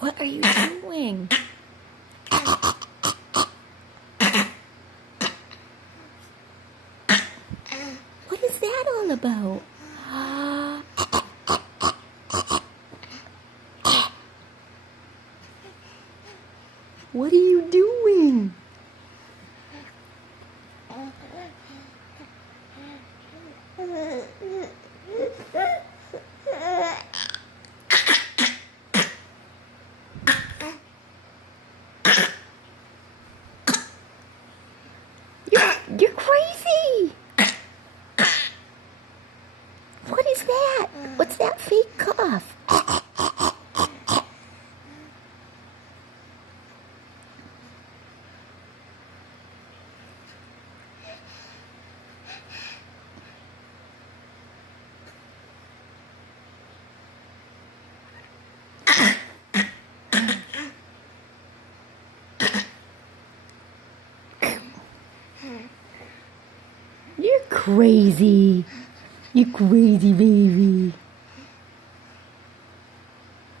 What are you doing? What is that all about? What are you doing? You're crazy! What is that? What's that fake cough? You're crazy. You crazy baby.